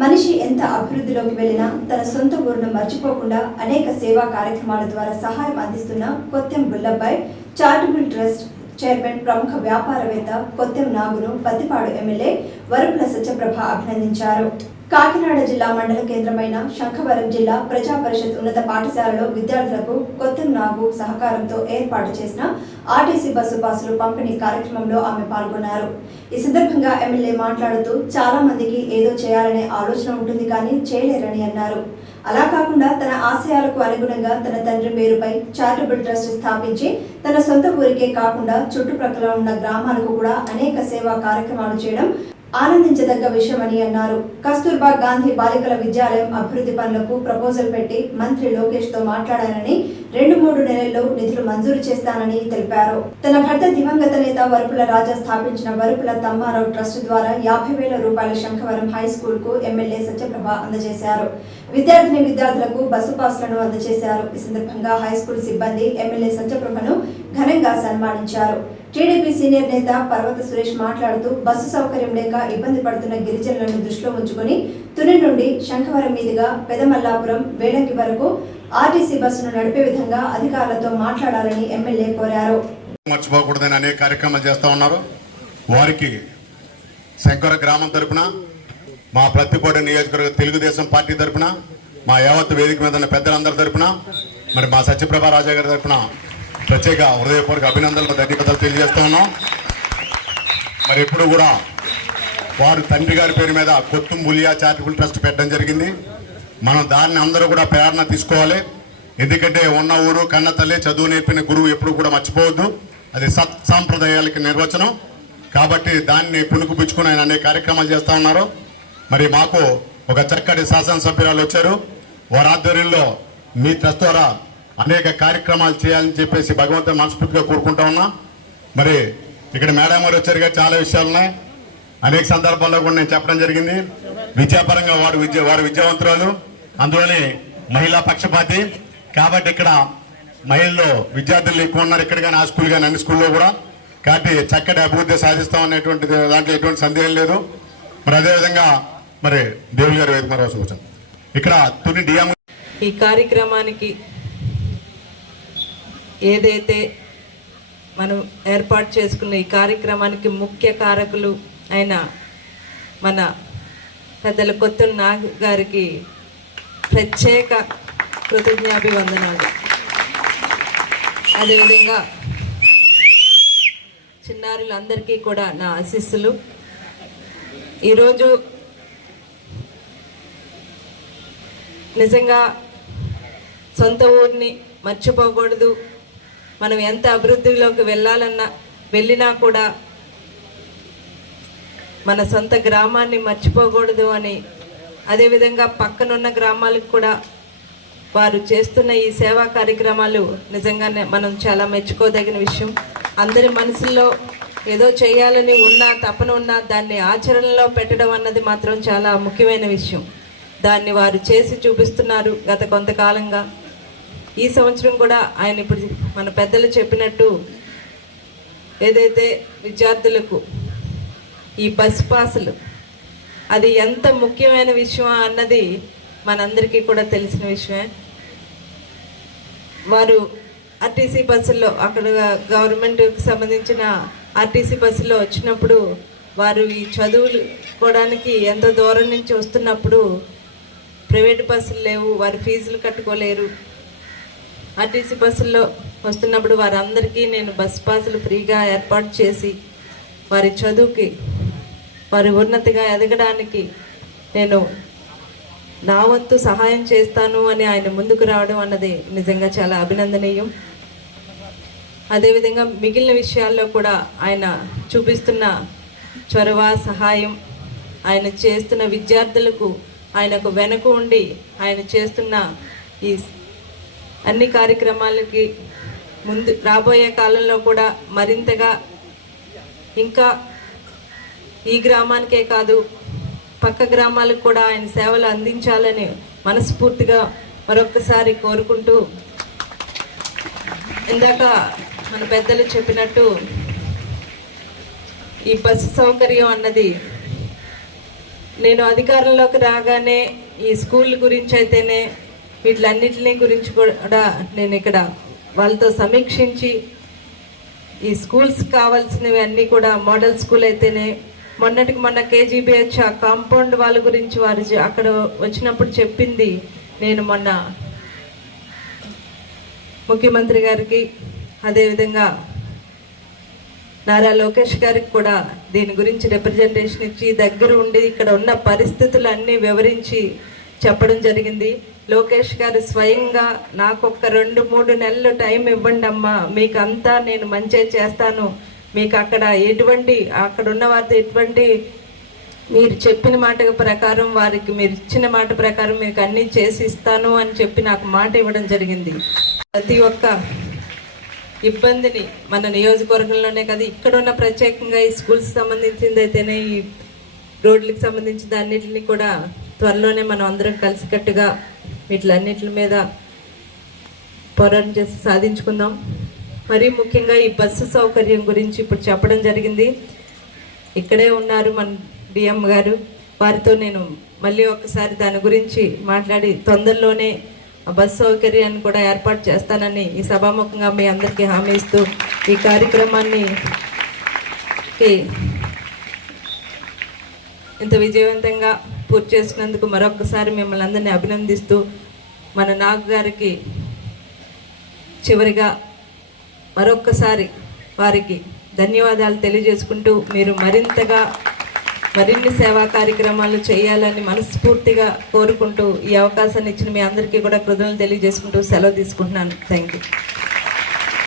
మనిషి ఎంత అభివృద్ధిలోకి వెళ్ళినా తన సొంత ఊరును మర్చిపోకుండా అనేక సేవా కార్యక్రమాల ద్వారా సహాయం అందిస్తున్న Kottem Bullabbai charitable trust chairman ప్రముఖ వ్యాపారవేత్త కొత్తెం నాగును పత్తిపాడు ఎమ్మెల్యే వరుపుల సత్యప్రభ అభినందించారు. కాకినాడ జిల్లా మండల కేంద్రమైన శంఖవరం జిల్లా ప్రజా పరిషత్ ఉన్నత పాఠశాలలో విద్యార్థులకు కొత్త నాగు సహకారంతో ఏర్పాటు చేసిన ఆర్టీసీ బస్సు పాసులు పంపిణీ కార్యక్రమంలో ఆమె పాల్గొన్నారు. ఈ సందర్భంగా ఎమ్మెల్యే మాట్లాడుతూ చాలా మందికి ఏదో చేయాలనే ఆలోచన ఉంటుంది కానీ చేయలేరని అన్నారు. అలా కాకుండా తన ఆశయాలకు అనుగుణంగా తన తండ్రి పేరుపై చారిటబుల్ ట్రస్ట్ స్థాపించి తన సొంత ఊరికే కాకుండా చుట్టుప్రక్కల ఉన్న గ్రామాలకు కూడా అనేక సేవా కార్యక్రమాలు చేయడం ఆనందించదగ్గ విషయమని అన్నారు. కస్తూర్బా గాంధీ బాలికల విద్యాలయం అభివృద్ధి పనులకు ప్రపోజల్ పెట్టి మంత్రి లోకేష్తో మాట్లాడానని రెండు మూడు నెలల్లో నిధులు మంజూరు చేస్తానని తెలిపారు. తన భర్త దివంగత నేత వరుపుల రాజా స్థాపించిన వరుపుల తమ్మారావు ట్రస్ట్ ద్వారా యాభై వేల రూపాయల శంఖవరం హై స్కూల్కు ఎమ్మెల్యే సత్యప్రభ అందజేశారు. విద్యార్థిని విద్యార్థులకు బస్సు పాస్లను అందజేశారు. ఈ సందర్భంగా హై స్కూల్ సిబ్బంది ఎమ్మెల్యే సత్యప్రభను ఘనంగా సన్మానించారు. టీడీపీ సీనియర్ నేత పర్వత సురేష్ మాట్లాడుతూ బస్సు సౌకర్యం లేక ఇబ్బంది పడుతున్న గిరిజనులను దృష్టిలో ఉంచుకుని తుని నుండి శంఖవరం మీదుగా పెదమల్లాపురం వేడంగి వరకు ఆర్టీసీ బస్సును నడిపే విధంగా అధికారులతో మాట్లాడాలని ఎమ్మెల్యే కోరారు. మర్చిపోకూడదని అనేక కార్యక్రమాలు చేస్తూ ఉన్నారు. వారికి శంకర గ్రామం తరపున మా ప్రతిపూట నియోజకవర్గ తెలుగుదేశం పార్టీ తరపున మా యావత్ వేదిక మీద ఉన్న పెద్దలందరి తరపున మరి మా సత్యప్రభా రాజా గారి తరపున ప్రత్యేక హృదయపూర్వక అభినందనలు ధన్యవాదాలు తెలియజేస్తా ఉన్నాం మరి ఎప్పుడు కూడా వారు తండ్రి గారి పేరు మీద కొత్తంబులియా చారిటబుల్ ట్రస్ట్ పెట్టడం జరిగింది. మనం దాన్ని అందరూ కూడా ప్రేరణ తీసుకోవాలి. ఎందుకంటే ఉన్న ఊరు కన్న తల్లి చదువు నేర్పిన గురువు ఎప్పుడు కూడా మర్చిపోవద్దు. అది సత్ సాంప్రదాయాలకి నిర్వచనం. కాబట్టి దాన్ని పుణుకుపుచ్చుకుని ఆయన అనేక కార్యక్రమాలు చేస్తూ ఉన్నారు. మరి మాకు ఒక చక్కటి శాసనసభ్యురాలు వచ్చారు. వారి ఆధ్వర్యంలో మీ ట్రస్ట్ ద్వారా అనేక కార్యక్రమాలు చేయాలని చెప్పేసి భగవంతుని మనస్ఫూర్తిగా కోరుకుంటా ఉన్నా. మరి ఇక్కడ మేడం గారు వచ్చారు చాలా విషయాలు ఉన్నాయి అనేక సందర్భాల్లో కూడా నేను చెప్పడం జరిగింది. విద్యాపరంగా వాడు విద్య వారు విద్యావంతురాలు. అందులోనే మహిళా పక్షపాతి. కాబట్టి ఇక్కడ మహిళల్లో విద్యార్థులు ఎక్కువ ఉన్నారు. ఇక్కడ కానీ ఆ స్కూల్ కానీ అన్ని స్కూల్లో కూడా. కాబట్టి చక్కటి అభివృద్ధి సాధిస్తాం అనేటువంటి దాంట్లో ఎటువంటి సందేహం లేదు. మరి అదేవిధంగా మరి దేవుడి గారు వేదిక మరో సూచన ఇక్కడ తుని డిఎం ఈ కార్యక్రమానికి ఏదైతే మనం ఏర్పాటు చేసుకున్న ఈ కార్యక్రమానికి ముఖ్య కారకులు అయిన మన పెద్దల కొత్త నాగ్ గారికి ప్రత్యేక కృతజ్ఞాభివందనాలు. అదేవిధంగా చిన్నారులందరికీ కూడా నా ఆశీస్సులు. ఈరోజు నిజంగా సొంత ఊరిని మర్చిపోకూడదు. మనం ఎంత అభివృద్ధిలోకి వెళ్ళాలన్నా వెళ్ళినా కూడా మన సొంత గ్రామాన్ని మర్చిపోకూడదు అని అదేవిధంగా పక్కనున్న గ్రామాలకు కూడా వారు చేస్తున్న ఈ సేవా కార్యక్రమాలు నిజంగానే మనం చాలా మెచ్చుకోదగిన విషయం. అందరి మనసుల్లో ఏదో చేయాలని ఉన్నా తపన ఉన్నా దాన్ని ఆచరణలో పెట్టడం అన్నది మాత్రం చాలా ముఖ్యమైన విషయం. దాన్ని వారు చేసి చూపిస్తున్నారు గత కొంతకాలంగా. ఈ సంవత్సరం కూడా ఆయన ఇప్పుడు మన పెద్దలు చెప్పినట్టు ఏదైతే విద్యార్థులకు ఈ బస్ పాసులు అది ఎంత ముఖ్యమైన విషయం అన్నది మనందరికీ కూడా తెలిసిన విషయమే. వారు ఆర్టీసీ బస్సుల్లో అక్కడ గవర్నమెంట్కి సంబంధించిన ఆర్టీసీ బస్సులో వచ్చినప్పుడు వారు ఈ చదువులు కోవడానికి ఎంతో దూరం నుంచి వస్తున్నప్పుడు ప్రైవేట్ బస్సులు లేవు వారు ఫీజులు కట్టుకోలేరు. ఆర్టీసీ బస్సుల్లో వస్తున్నప్పుడు వారందరికీ నేను బస్ పాసులు ఫ్రీగా ఏర్పాటు చేసి వారి చదువుకి వారి ఉన్నతిగా ఎదగడానికి నేను నా వంతు సహాయం చేస్తాను అని ఆయన ముందుకు రావడం అన్నది నిజంగా చాలా అభినందనీయం. అదేవిధంగా మిగిలిన విషయాల్లో కూడా ఆయన చూపిస్తున్న చొరవ సహాయం ఆయన చేస్తున్న విద్యార్థులకు ఆయనకు వెనుక ఉండి ఆయన చేస్తున్న ఈ అన్ని కార్యక్రమాలకి ముందు రాబోయే కాలంలో కూడా మరింతగా ఇంకా ఈ గ్రామానికే కాదు పక్క గ్రామాలకు కూడా ఆయన సేవలు అందించాలని మనస్ఫూర్తిగా మరొకసారి కోరుకుంటూ ఇందాక మన పెద్దలు చెప్పినట్టు ఈ బస్సు సౌకర్యం అన్నది నేను అధికారంలోకి రాగానే ఈ స్కూల్ గురించి అయితేనే వీటిలన్నిటిని గురించి కూడా నేను ఇక్కడ వాళ్ళతో సమీక్షించి ఈ స్కూల్స్ కావాల్సినవి అన్నీ కూడా మోడల్ స్కూల్ అయితేనే మొన్నటికి మొన్న కేజీబీహెచ్ ఆ కాంపౌండ్ వాళ్ళ గురించి వారు అక్కడ వచ్చినప్పుడు చెప్పింది నేను మొన్న. ముఖ్యమంత్రి గారికి అదేవిధంగా నారా లోకేష్ గారికి కూడా దీని గురించి రిప్రజెంటేషన్ ఇచ్చి దగ్గర ఉండి ఇక్కడ ఉన్న పరిస్థితులన్నీ వివరించి చెప్పడం జరిగింది. లోకేష్ గారు స్వయంగా నాకు ఒక రెండు మూడు నెలలు టైం ఇవ్వండి అమ్మా. మీకు అంతా నేను మంచి చేస్తాను. మీకు అక్కడ ఎటువంటి అక్కడ ఉన్న వారితో ఎటువంటి మీరు చెప్పిన మాట ప్రకారం వారికి మీరు ఇచ్చిన మాట ప్రకారం మీకు అన్నీ చేసి ఇస్తాను అని చెప్పి నాకు మాట ఇవ్వడం జరిగింది. ప్రతి ఒక్క ఇబ్బందిని మన నియోజకవర్గంలోనే కదా ఇక్కడ ఉన్న ప్రత్యేకంగా ఈ స్కూల్స్ సంబంధించింది అయితేనే ఈ రోడ్లకు సంబంధించిన అన్నిటిని కూడా త్వరలోనే మనం అందరం కలిసికట్టుగా వీటిలన్నిటి మీద పోరాటం చేసి సాధించుకుందాం. మరీ ముఖ్యంగా ఈ బస్సు సౌకర్యం గురించి ఇప్పుడు చెప్పడం జరిగింది. ఇక్కడే ఉన్నారు మన డిఎం గారు. వారితో నేను మళ్ళీ ఒకసారి దాని గురించి మాట్లాడి తొందరలోనే ఆ బస్ సౌకర్యాన్ని కూడా ఏర్పాటు చేస్తానని ఈ సభాముఖంగా మీ అందరికీ హామీ ఇస్తూ ఈ కార్యక్రమాన్ని ఇంత విజయవంతంగా పూర్తి చేసినందుకు మరొకసారి మిమ్మల్ని అందరినీ అభినందిస్తూ మన నాగ్ గారికి చివరిగా మరొక్కసారి వారికి ధన్యవాదాలు తెలియజేసుకుంటూ మీరు మరింతగా మరిన్ని సేవా కార్యక్రమాలు చేయాలని మనస్ఫూర్తిగా కోరుకుంటూ ఈ అవకాశాన్ని ఇచ్చిన మీ అందరికీ కూడా కృతజ్ఞతలు తెలియజేసుకుంటూ సెలవు తీసుకుంటున్నాను. Thank you